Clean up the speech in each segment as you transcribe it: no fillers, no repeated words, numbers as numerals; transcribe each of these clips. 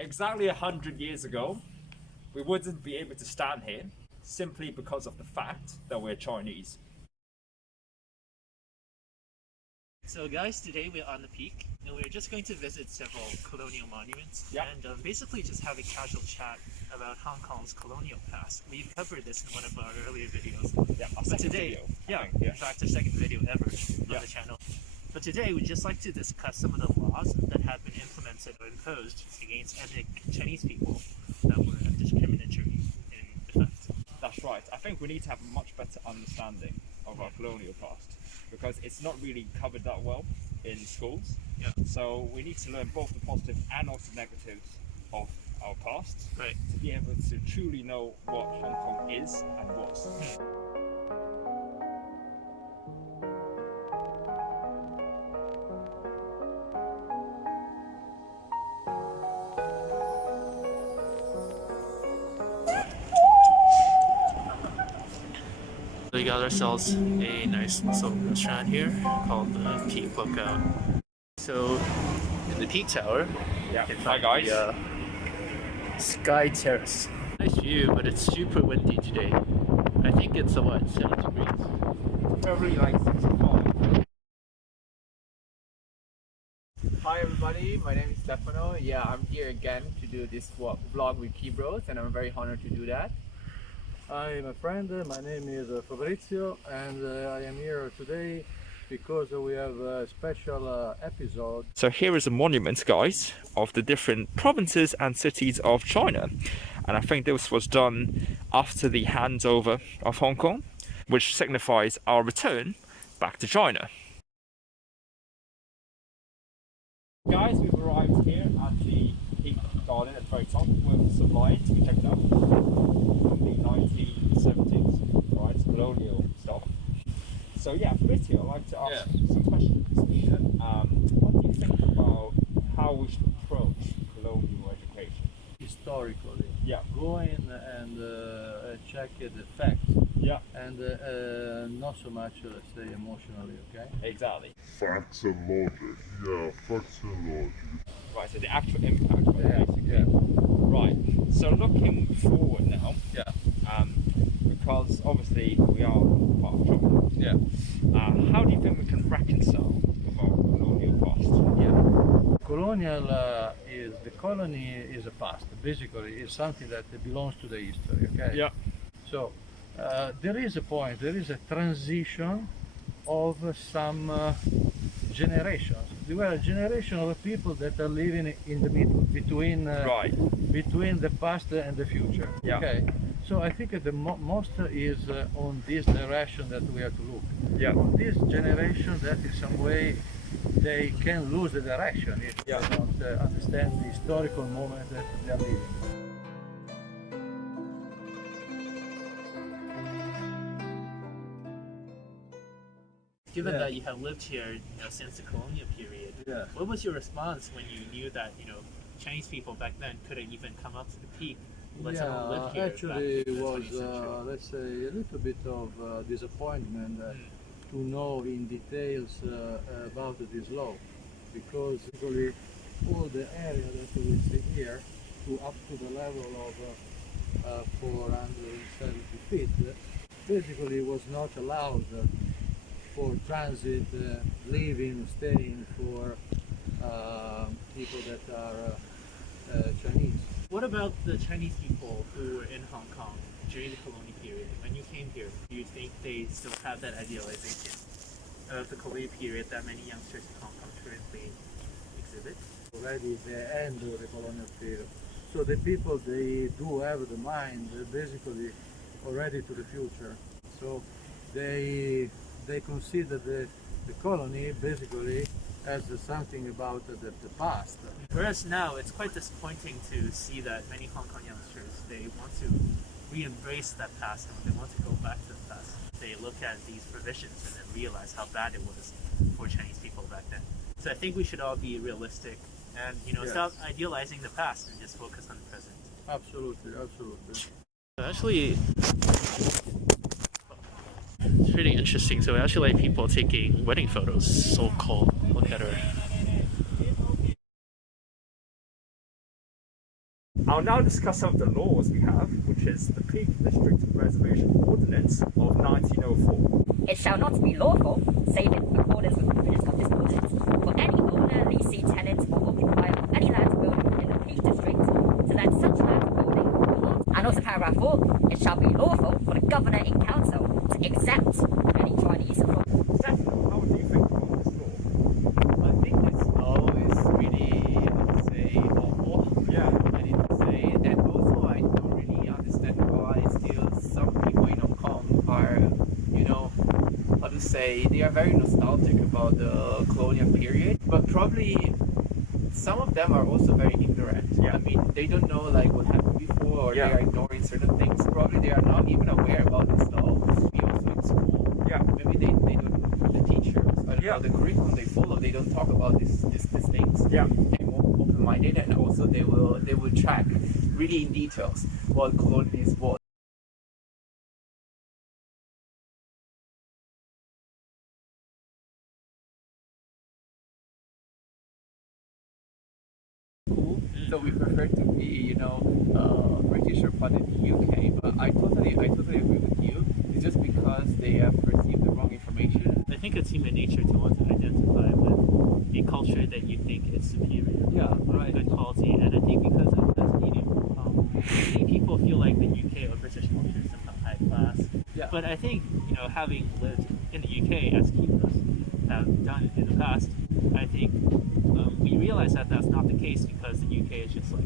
Exactly 100 years ago, we wouldn't be able to stand here simply because of the fact that we're Chinese. So guys, today we're on the Peak, and we're just going to visit several colonial monuments and basically just have a casual chat about Hong Kong's colonial past. We've covered this in one of our earlier videos. But today, in fact, our second video ever on the channel. But today we'd just like to discuss some of the laws that have been implemented or imposed against ethnic Chinese people that were discriminatory in effect. That's right. I think we need to have a much better understanding of our colonial past, because it's not really covered that well in schools. So we need to learn both the positive and also negatives of our past to be able to truly know what Hong Kong is and was. We got ourselves a nice little restaurant here called the Peak Lookout. So, in the Peak Tower, you can find the Sky Terrace. Nice view, but it's super windy today. I think it's what, 7 degrees? Probably like 65. Hi everybody, my name is Stefano. Yeah, I'm here again to do this vlog with Keybros, and I'm very honored to do that. Hi my friend, my name is Fabrizio, and I am here today because we have a special episode. So here is a monument, guys, of the different provinces and cities of China, and I think this was done after the handover of Hong Kong, which signifies our return back to China. Guys, we've arrived here at the Peak Garden at the very top with some lions. We checked out from the 1970s, right? Colonial stuff. So yeah, Fabrizio, I'd like to ask some questions. What do you think about how we should approach colonial education? Historically, go in and check the facts, and not so much, let's say, emotionally, okay? Exactly. Facts and logic, facts and logic. Right, so the actual impact, basically. Right, so looking forward now, because obviously we are part of China. How do you think we can reconcile with our colonial past? Colonial the colony is a past. Basically, it's something that belongs to the history, okay? So there is a point, there is a transition of some generations. There were a generation of people that are living in the middle, between the past and the future. Okay? So I think the most is on this direction that we have to look. On this generation that in some way they can lose the direction if they don't understand the historical moment that they are living. Given that you have lived here since the colonial period, what was your response when you knew that Chinese people back then couldn't even come up to the Peak, let alone live here? Actually it was, let's say, a little bit of disappointment to know in details about this law, because really all the area that we see here, up to the level of 470 feet, basically was not allowed for transit, living, staying for people that are Chinese. What about the Chinese people who were in Hong Kong during the colonial period? When you came here, do you think they still have that idealization of the colonial period that many youngsters in Hong Kong currently exhibit? Already the end of the colonial period. So the people, they do have the mind basically already to the future. So they consider the colony basically as something about the past. Whereas now it's quite disappointing to see that many Hong Kong youngsters, they want to re-embrace that past and they want to go back to the past. They look at these provisions and then realize how bad it was for Chinese people back then. So I think we should all be realistic and stop idealizing the past and just focus on the present. Absolutely, absolutely. So actually, it's pretty interesting. So we actually like people taking wedding photos. So cool. Look at her. I'll now discuss some of the laws we have, which is the Peak District Reservation Ordinance of 1904. It shall not be lawful, save in accordance with the provisions of this ordinance, for any owner, lessee, tenant, or occupier of any land building in the Peak District, to let such land building belong. And also paragraph 4, it shall be lawful for the governor in council to exempt any Chinese from. Stefano, how do you think about this law? I think this law is really, I would say, awful. Yeah. I need to say, and also I don't really understand why still some people in Hong Kong are, you know, how to say, they are very nostalgic about the colonial period, but probably some of them are also very ignorant. Yeah. I mean, they don't know like what happened before, or Yeah. they are ignoring certain things. Probably they are not even aware about this law. Maybe also in school. Yeah. Maybe they don't, the teachers, I don't Yeah. know, the curriculum they follow, they don't talk about these things. Yeah. They're more open-minded, and also they will track really in details what colonialism was. So we prefer to be, you know, British or part of the UK. But I totally agree with you. It's just because they have received the wrong information. I think it's human nature to want to identify with a culture that you think is superior, Yeah, of right. good quality, and I think because of this medium, many people feel like the UK or British culture is somehow high class. Yeah. But I think, you know, having lived in the UK as Keybros have done in the past, I think we realize that that's not the case, because the UK is just like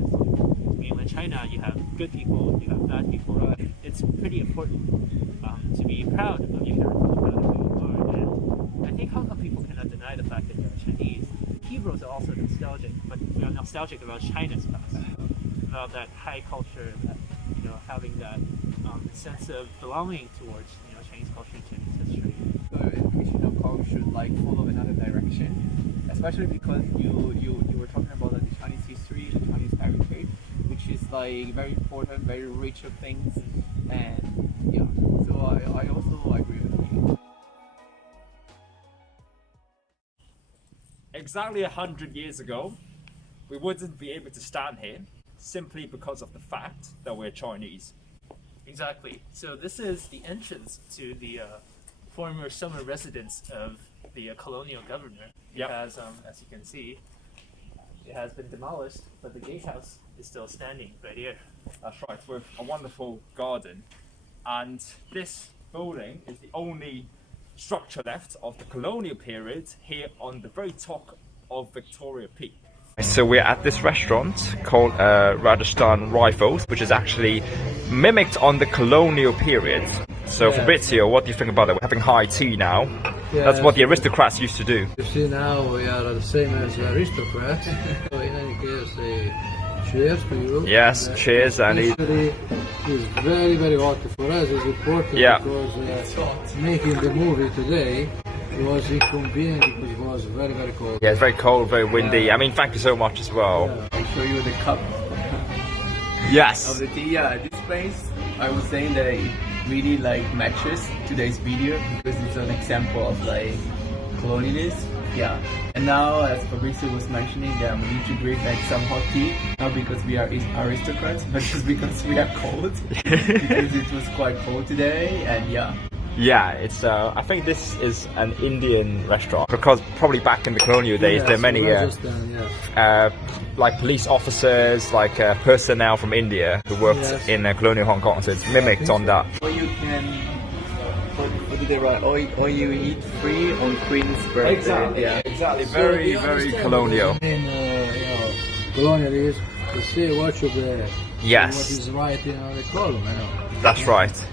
just like mainland China. You have good people, you have bad people. Right. It's pretty important to be proud of your heritage, proud of who you are. And I think Hong Kong people cannot deny the fact that they are Chinese. Keybros are also nostalgic, but we are nostalgic about China's past, about that high culture, that, you know, having that sense of belonging towards, you know, Chinese culture, Chinese history. So education of Hong Kong should like follow another direction, especially because you were talking about like, the Chinese history, the Chinese heritage, which is like very important, very rich of things, and yeah. So I also agree with you. Exactly 100 years ago, we wouldn't be able to stand here simply because of the fact that we're Chinese. Exactly. So this is the entrance to the former summer residence of the colonial governor. It Yep. has, as you can see, it has been demolished, but the gatehouse is still standing right here. That's right, with a wonderful garden. And this building is the only structure left of the colonial period here on the very top of Victoria Peak. So we're at this restaurant called Rajasthan Rifles, which is actually mimicked on the colonial period. So Fabrizio, what do you think about it? We're having high tea now. That's what the aristocrats used to do. You see, now we are the same as aristocrats. So in any case, cheers to you. Yes, cheers, and especially it's very, very hot for us. It's important because making the movie today was inconvenient because it was very, very cold. yeah, it's very cold, very windy. I mean, thank you so much as well. I'll show you the cup Yes. of the tea. Yeah, this place, I was saying that it really like matches today's video because it's an example of like colonialism. Yeah, and now as Fabrizio was mentioning, that we need to drink like some hot tea, not because we are aristocrats, but just because we are cold. Because it was quite cold today, and yeah. Yeah, it's. I think this is an Indian restaurant because probably back in the colonial days there are many like police officers, like personnel from India who worked in colonial Hong Kong. So it's mimicked on that. Or you can, what did they write? Or you eat free on Queen's birthday. Exactly. Yeah. Exactly. Very, very colonial. In colonialism, to see what should be, Yes. what is writing on the column. You know. That's right.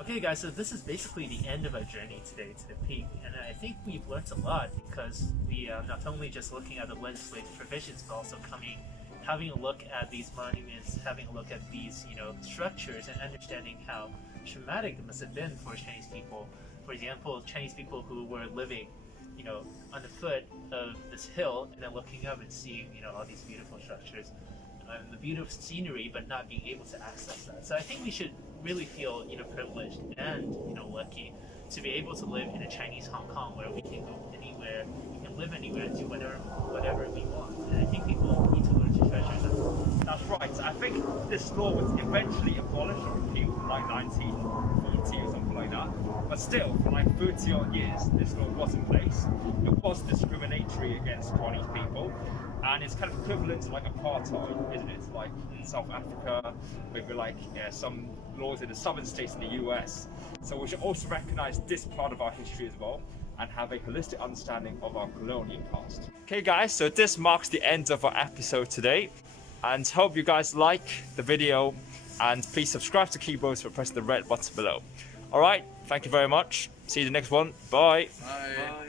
Okay guys, so this is basically the end of our journey today to the peak, and I think we've learned a lot because we are not only just looking at the legislative provisions, but also having a look at these monuments, having a look at these, you know, structures, and understanding how traumatic it must have been for Chinese people. For example, Chinese people who were living, you know, on the foot of this hill and then looking up and seeing, you know, all these beautiful structures and the beautiful scenery, but not being able to access that. So I think we should really feel, you know, privileged and, you know, lucky to be able to live in a Chinese Hong Kong where we can go anywhere, we can live anywhere, do whatever we want. And I think people need to learn to treasure that. this law was eventually abolished or repealed in like 1940 or something like that. But still, for like 30 odd years, this law was in place. It was discriminatory against Chinese people, and it's kind of equivalent to like apartheid, isn't it? Like in South Africa, maybe like some laws in the southern states in the US. So we should also recognize this part of our history as well, and have a holistic understanding of our colonial past. Okay guys, so this marks the end of our episode today, and hope you guys like the video, and please subscribe to Keybros by pressing the red button below. Alright, thank you very much. See you in the next one. Bye. Bye.